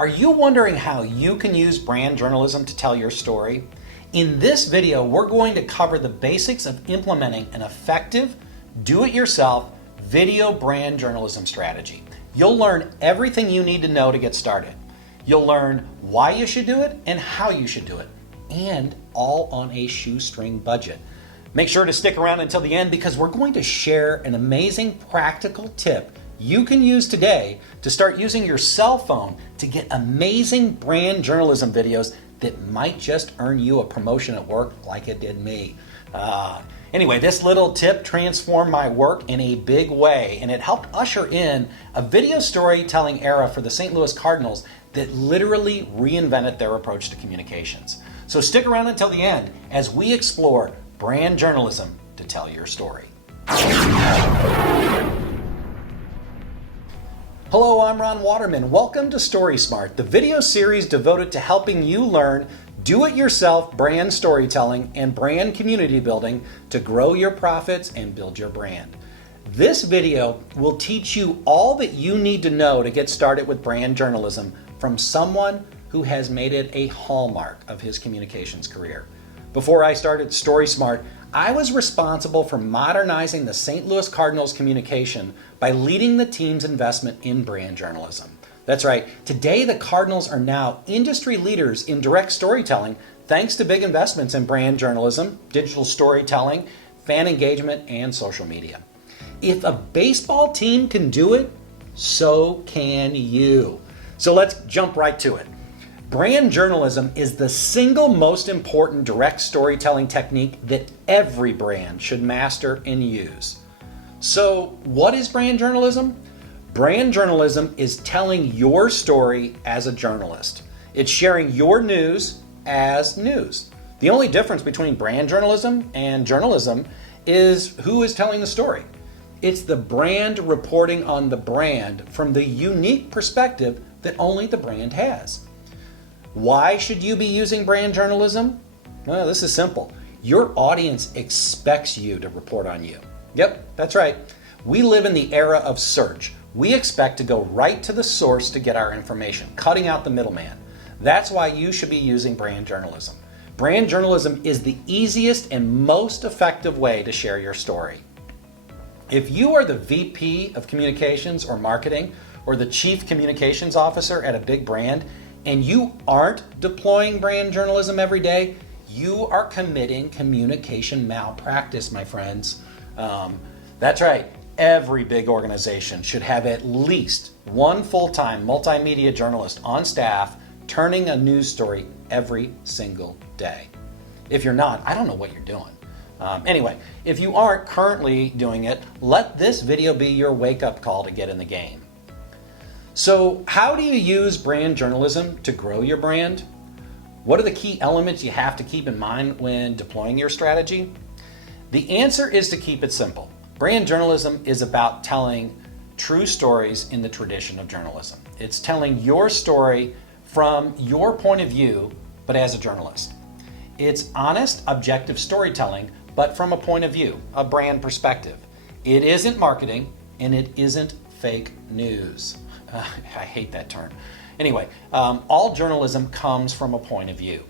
Are you wondering how you can use brand journalism to tell your story? In this video, we're going to cover the basics of implementing an effective, do-it-yourself video brand journalism strategy. You'll learn everything you need to know to get started. You'll learn why you should do it and how you should do it, and all on a shoestring budget. Make sure to stick around until the end because we're going to share an amazing practical tip you can use today to start using your cell phone to get amazing brand journalism videos that might just earn you a promotion at work like it did me. Anyway, this little tip transformed my work in a big way, and it helped usher in a video storytelling era for the St. Louis Cardinals that literally reinvented their approach to communications. So stick around until the end as we explore brand journalism to tell your story. Hello, I'm Ron Waterman. Welcome to StorySMART, the video series devoted to helping you learn do-it-yourself brand storytelling and brand community building to grow your profits and build your brand. This video will teach you all that you need to know to get started with brand journalism from someone who has made it a hallmark of his communications career. Before I started StorySMART, I was responsible for modernizing the St. Louis Cardinals communication by leading the team's investment in brand journalism. That's right, today the Cardinals are now industry leaders in direct storytelling thanks to big investments in brand journalism, digital storytelling, fan engagement, and social media. If a baseball team can do it, so can you. So let's jump right to it. Brand journalism is the single most important direct storytelling technique that every brand should master and use. So, what is brand journalism? Brand journalism is telling your story as a journalist. It's sharing your news as news. The only difference between brand journalism and journalism is who is telling the story. It's the brand reporting on the brand from the unique perspective that only the brand has. Why should you be using brand journalism? Well, this is simple. Your audience expects you to report on you. Yep, that's right. We live in the era of search. We expect to go right to the source to get our information, cutting out the middleman. That's why you should be using brand journalism. Brand journalism is the easiest and most effective way to share your story. If you are the VP of communications or marketing or the chief communications officer at a big brand, and you aren't deploying brand journalism every day, you are committing communication malpractice, my friends. That's right. Every big organization should have at least one full-time multimedia journalist on staff turning a news story every single day. If you're not, I don't know what you're doing. Anyway, if you aren't currently doing it, let this video be your wake-up call to get in the game. So how do you use brand journalism to grow your brand? What are the key elements you have to keep in mind when deploying your strategy? The answer is to keep it simple. Brand journalism is about telling true stories in the tradition of journalism. It's telling your story from your point of view, but as a journalist. It's honest, objective storytelling, but from a point of view, a brand perspective. It isn't marketing, and it isn't fake news. I hate that term. Anyway, all journalism comes from a point of view.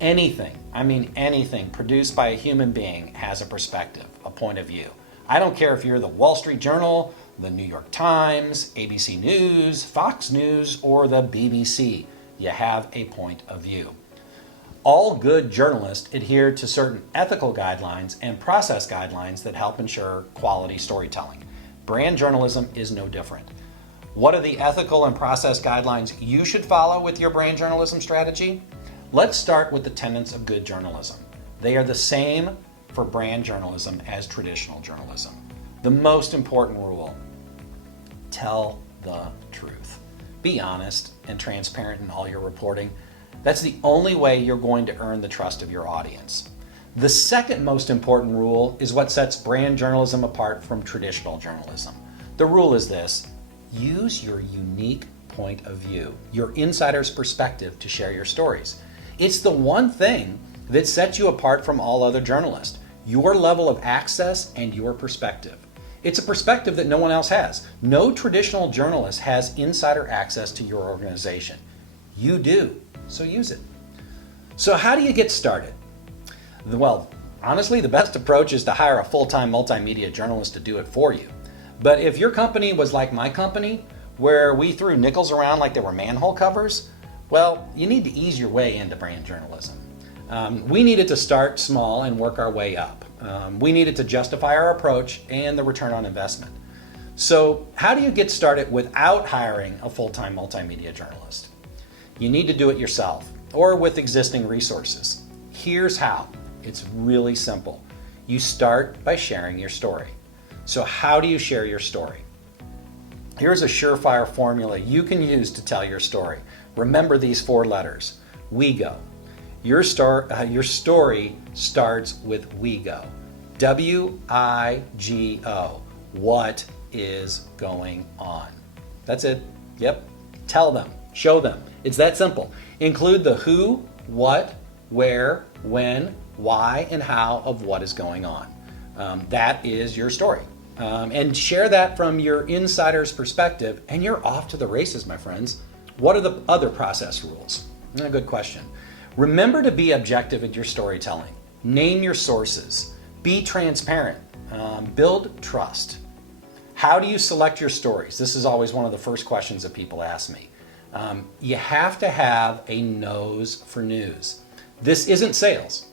Anything, I mean anything, produced by a human being has a perspective, a point of view. I don't care if you're the Wall Street Journal, the New York Times, ABC News, Fox News, or the BBC. You have a point of view. All good journalists adhere to certain ethical guidelines and process guidelines that help ensure quality storytelling. Brand journalism is no different. What are the ethical and process guidelines you should follow with your brand journalism strategy? Let's start with the tenets of good journalism. They are the same for brand journalism as traditional journalism. The most important rule: tell the truth. Be honest and transparent in all your reporting. That's the only way you're going to earn the trust of your audience. The second most important rule is what sets brand journalism apart from traditional journalism. The rule is this: use your unique point of view, your insider's perspective to share your stories. It's the one thing that sets you apart from all other journalists, your level of access and your perspective. It's a perspective that no one else has. No traditional journalist has insider access to your organization. You do, so use it. So how do you get started? Well, honestly, the best approach is to hire a full-time multimedia journalist to do it for you. But if your company was like my company, where we threw nickels around like they were manhole covers, well, you need to ease your way into brand journalism. We needed to start small and work our way up. We needed to justify our approach and the return on investment. So how do you get started without hiring a full-time multimedia journalist? You need to do it yourself or with existing resources. Here's how. It's really simple. You start by sharing your story. So how do you share your story? Here's a surefire formula you can use to tell your story. Remember these 4 letters. We go. Your story starts with we go. W-I-G-O. What is going on? That's it. Yep. Tell them. Show them. It's that simple. Include the who, what, where, when, why, and how of what is going on. That is your story. And share that from your insider's perspective, and you're off to the races, my friends. What are the other process rules? A good question. Remember to be objective in your storytelling. Name your sources. Be transparent. Build trust. How do you select your stories? This is always one of the first questions that people ask me. You have to have a nose for news. This isn't sales.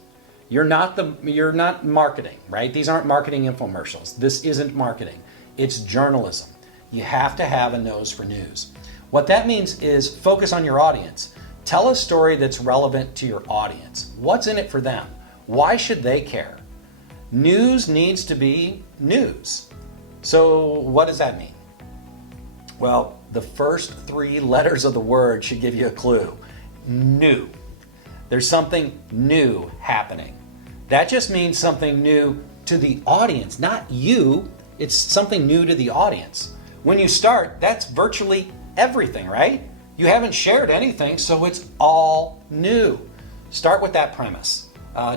You're not marketing, right? These aren't marketing infomercials. This isn't marketing. It's journalism. You have to have a nose for news. What that means is focus on your audience. Tell a story that's relevant to your audience. What's in it for them? Why should they care? News needs to be news. So what does that mean? Well, the first 3 letters of the word should give you a clue. New. There's something new happening. That just means something new to the audience, not you. It's something new to the audience. When you start, that's virtually everything, right? You haven't shared anything, so it's all new. Start with that premise.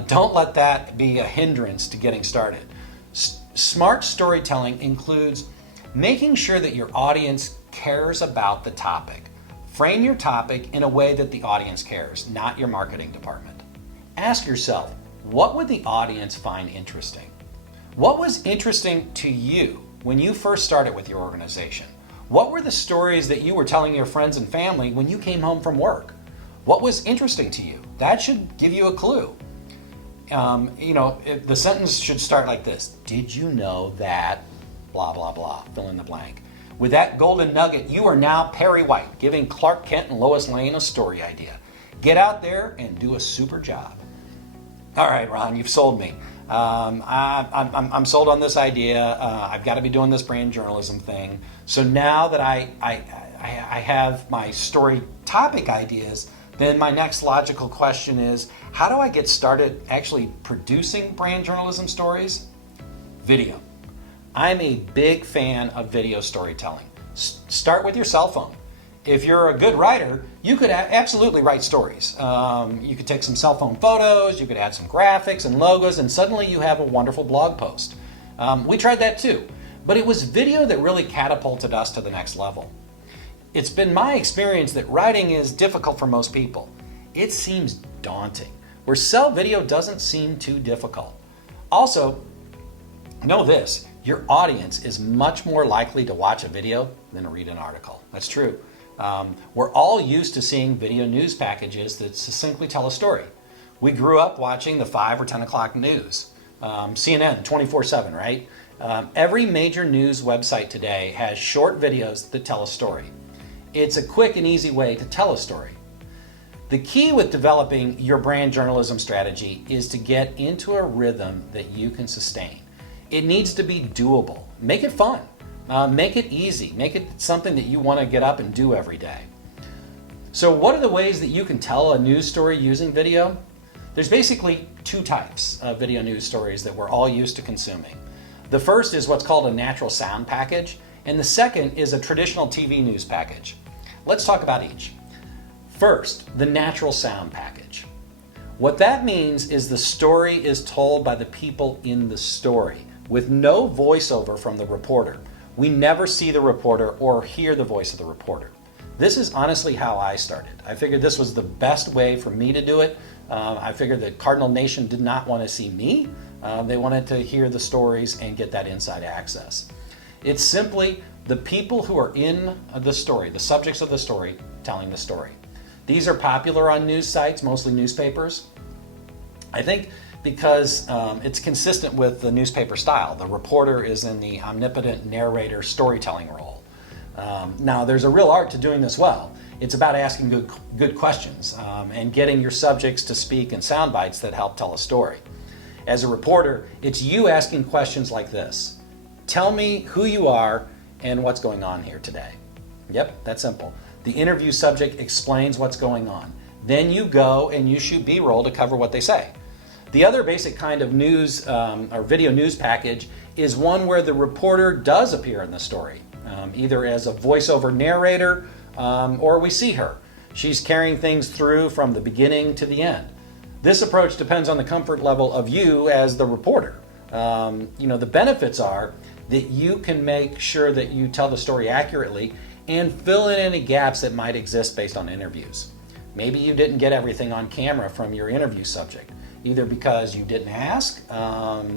Don't let that be a hindrance to getting started. Smart storytelling includes making sure that your audience cares about the topic. Frame your topic in a way that the audience cares, not your marketing department. Ask yourself, what would the audience find interesting? What was interesting to you when you first started with your organization? What were the stories that you were telling your friends and family when you came home from work? What was interesting to you? That should give you a clue. The sentence should start like this. Did you know that blah, blah, blah, fill in the blank. With that golden nugget, you are now Perry White, giving Clark Kent and Lois Lane a story idea. Get out there and do a super job. All right, Ron, you've sold me. I'm sold on this idea. I've got to be doing this brand journalism thing. So now that I have my story topic ideas, then my next logical question is, how do I get started actually producing brand journalism stories? Video. I'm a big fan of video storytelling. Start with your cell phone. If you're a good writer, you could absolutely write stories. You could take some cell phone photos, you could add some graphics and logos, and suddenly you have a wonderful blog post. We tried that too, but it was video that really catapulted us to the next level. It's been my experience that writing is difficult for most people. It seems daunting, where cell video doesn't seem too difficult. Also, know this, your audience is much more likely to watch a video than read an article. That's true. We're all used to seeing video news packages that succinctly tell a story. We grew up watching the 5 or 10 o'clock news, CNN 24/7, right? Every major news website today has short videos that tell a story. It's a quick and easy way to tell a story. The key with developing your brand journalism strategy is to get into a rhythm that you can sustain. It needs to be doable. Make it fun. Make it easy. Make it something that you want to get up and do every day. So what are the ways that you can tell a news story using video? There's basically 2 types of video news stories that we're all used to consuming. The first is what's called a natural sound package, and the second is a traditional TV news package. Let's talk about each. First, the natural sound package. What that means is the story is told by the people in the story, with no voiceover from the reporter. We never see the reporter or hear the voice of the reporter. This is honestly how I started. I figured this was the best way for me to do it. I figured that Cardinal Nation did not want to see me. They wanted to hear the stories and get that inside access. It's simply the people who are in the story, the subjects of the story, telling the story. These are popular on news sites, mostly newspapers. I think because it's consistent with the newspaper style. The reporter is in the omnipotent narrator storytelling role. Now, there's a real art to doing this well. It's about asking good questions and getting your subjects to speak in sound bites that help tell a story. As a reporter, it's you asking questions like this. Tell me who you are and what's going on here today. Yep, that's simple. The interview subject explains what's going on. Then you go and you shoot B-roll to cover what they say. The other basic kind of news or video news package is one where the reporter does appear in the story, either as a voiceover narrator or we see her. She's carrying things through from the beginning to the end. This approach depends on the comfort level of you as the reporter. The benefits are that you can make sure that you tell the story accurately and fill in any gaps that might exist based on interviews. Maybe you didn't get everything on camera from your interview subject, either because you didn't ask,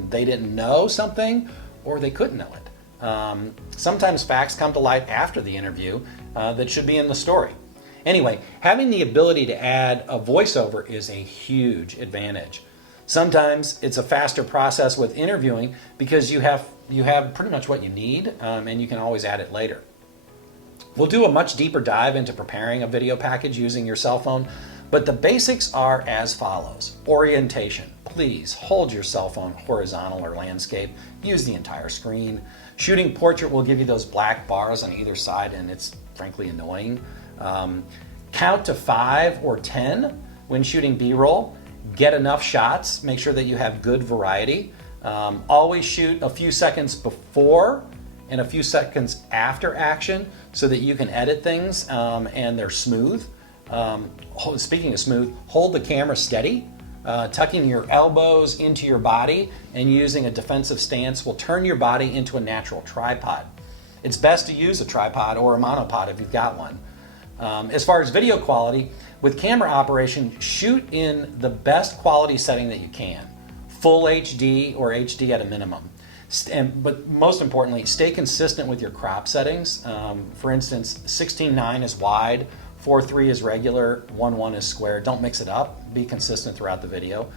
they didn't know something, or they couldn't know it. Sometimes facts come to light after the interview that should be in the story. Anyway, having the ability to add a voiceover is a huge advantage. Sometimes it's a faster process with interviewing because you have pretty much what you need and you can always add it later. We'll do a much deeper dive into preparing a video package using your cell phone, but the basics are as follows. Orientation. Please hold your cell phone horizontal or landscape. Use the entire screen. Shooting portrait will give you those black bars on either side, and it's frankly annoying. Count to 5 or 10 when shooting B-roll. Get enough shots. Make sure that you have good variety. Always shoot a few seconds before and a few seconds after action so that you can edit things and they're smooth. Speaking of smooth, hold the camera steady. Tucking your elbows into your body and using a defensive stance will turn your body into a natural tripod. It's best to use a tripod or a monopod if you've got one. As far as video quality, with camera operation, shoot in the best quality setting that you can. Full HD or HD at a minimum. But most importantly, stay consistent with your crop settings. For instance, 16:9 is wide, 4:3 is regular, 1:1 is square. Don't mix it up. Be consistent throughout the video.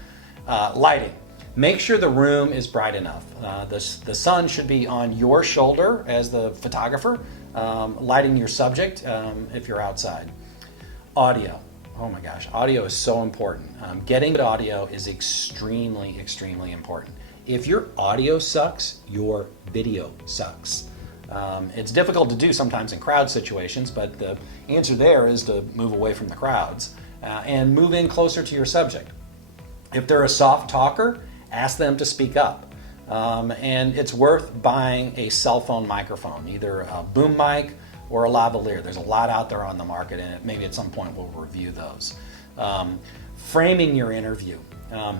Lighting. Make sure the room is bright enough. The sun should be on your shoulder as the photographer, lighting your subject if you're outside. Audio. Oh my gosh, audio is so important. Getting good audio is extremely, extremely important. If your audio sucks, your video sucks. It's difficult to do sometimes in crowd situations, but the answer there is to move away from the crowds and move in closer to your subject. If they're a soft talker, ask them to speak up. And it's worth buying a cell phone microphone, either a boom mic or a lavalier. There's a lot out there on the market, and maybe at some point we'll review those. Framing your interview.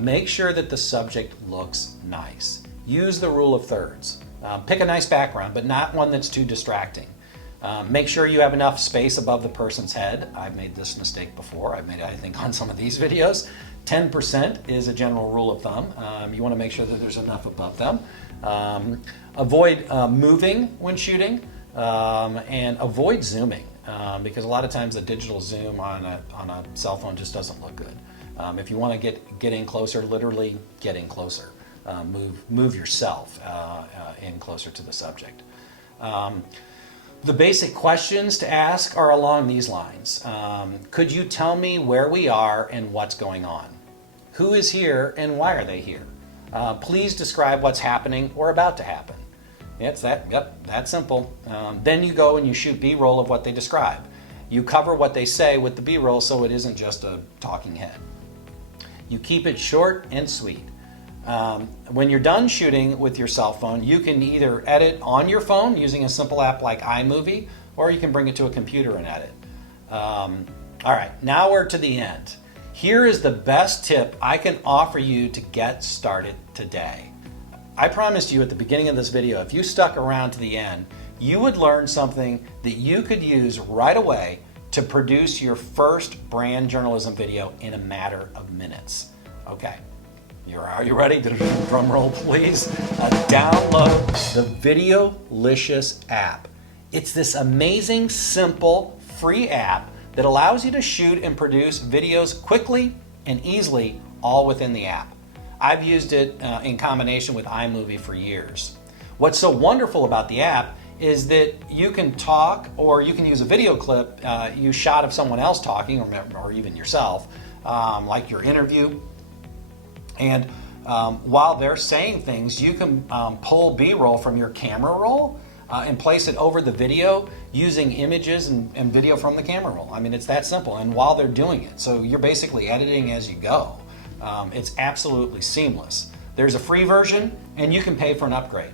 Make sure that the subject looks nice. Use the rule of thirds. Pick a nice background, but not one that's too distracting. Make sure you have enough space above the person's head. I've made this mistake before. I've made it, I think, on some of these videos. 10% is a general rule of thumb. You want to make sure that there's enough above them. Avoid moving when shooting, and avoid zooming, because a lot of times the digital zoom on a cell phone just doesn't look good. If you want to get in closer, literally get in closer. Move yourself in closer to the subject. The basic questions to ask are along these lines. Could you tell me where we are and what's going on? Who is here and why are they here? Please describe what's happening or about to happen. It's that simple. Then you go and you shoot B-roll of what they describe. You cover what they say with the B-roll so it isn't just a talking head. You keep it short and sweet. When you're done shooting with your cell phone, you can either edit on your phone using a simple app like iMovie, or you can bring it to a computer and edit. All right, now we're to the end. Here is the best tip I can offer you to get started today. I promised you at the beginning of this video, if you stuck around to the end, you would learn something that you could use right away to produce your first brand journalism video in a matter of minutes. Okay, are you ready? Drum roll, please. Download the Videolicious app. It's this amazing, simple, free app that allows you to shoot and produce videos quickly and easily, all within the app. I've used it in combination with iMovie for years. What's so wonderful about the app is that you can talk, or you can use a video clip you shot of someone else talking, or even yourself, like your interview. And while they're saying things, you can pull B-roll from your camera roll and place it over the video using images and video from the camera roll. I mean, it's that simple. And while they're doing it, so you're basically editing as you go. It's absolutely seamless. There's a free version, and you can pay for an upgrade.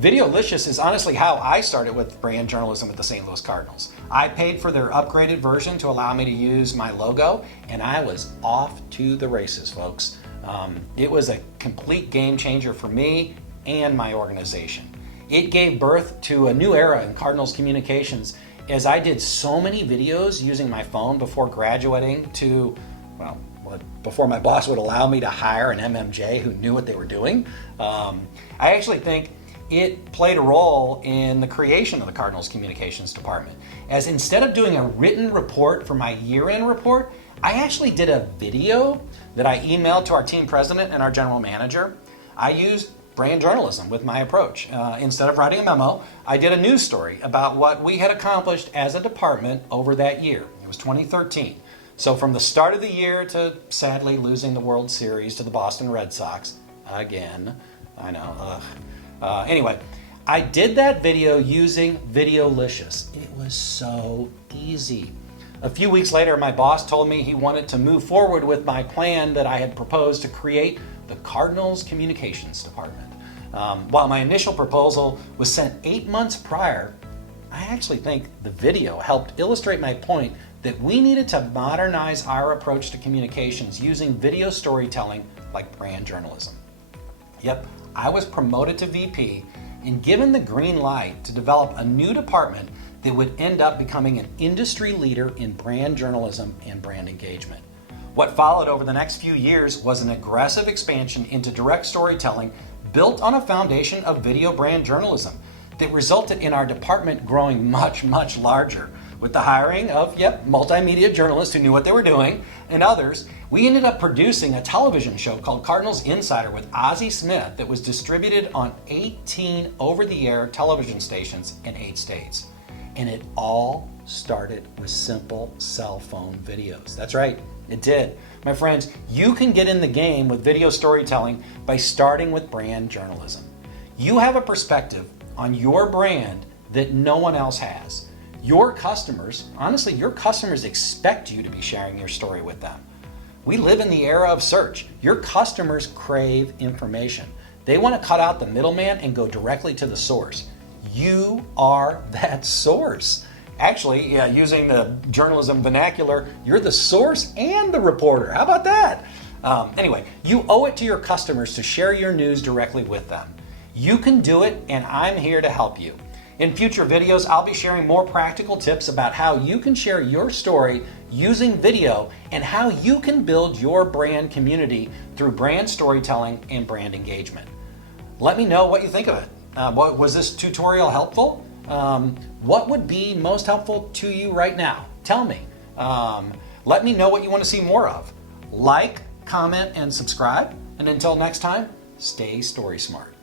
Videolicious is honestly how I started with brand journalism at the St. Louis Cardinals. I paid for their upgraded version to allow me to use my logo, and I was off to the races, folks. It was a complete game changer for me and my organization. It gave birth to a new era in Cardinals communications, as I did so many videos using my phone before graduating to, well, before my boss would allow me to hire an MMJ who knew what they were doing. I actually think it played a role in the creation of the Cardinals communications department, as instead of doing a written report for my year-end report, I actually did a video that I emailed to our team president and our general manager. I used brand journalism with my approach. Instead of writing a memo, I did a news story about what we had accomplished as a department over that year. It was 2013. So from the start of the year to sadly losing the World Series to the Boston Red Sox again. I know, anyway, I did that video using Videolicious. It was so easy. A few weeks later, my boss told me he wanted to move forward with my plan that I had proposed to create the Cardinals Communications Department. While my initial proposal was sent 8 months prior, I actually think the video helped illustrate my point that we needed to modernize our approach to communications using video storytelling like brand journalism. Yep, I was promoted to VP and given the green light to develop a new department that would end up becoming an industry leader in brand journalism and brand engagement. What followed over the next few years was an aggressive expansion into direct storytelling built on a foundation of video brand journalism that resulted in our department growing much, much larger. With the hiring of, multimedia journalists who knew what they were doing and others, we ended up producing a television show called Cardinals Insider with Ozzie Smith that was distributed on 18 over-the-air television stations in 8 states. And it all started with simple cell phone videos. That's right, it did. My friends, you can get in the game with video storytelling by starting with brand journalism. You have a perspective on your brand that no one else has. Your customers, honestly, your customers expect you to be sharing your story with them. We live in the era of search. Your customers crave information. They want to cut out the middleman and go directly to the source. You are that source. Actually, using the journalism vernacular, you're the source and the reporter. How about that? Anyway, you owe it to your customers to share your news directly with them. You can do it, and I'm here to help you. In future videos, I'll be sharing more practical tips about how you can share your story using video and how you can build your brand community through brand storytelling and brand engagement. Let me know what you think of it. Was this tutorial helpful? What would be most helpful to you right now? Tell me. Let me know what you want to see more of. Like, comment, and subscribe. And until next time, stay story smart.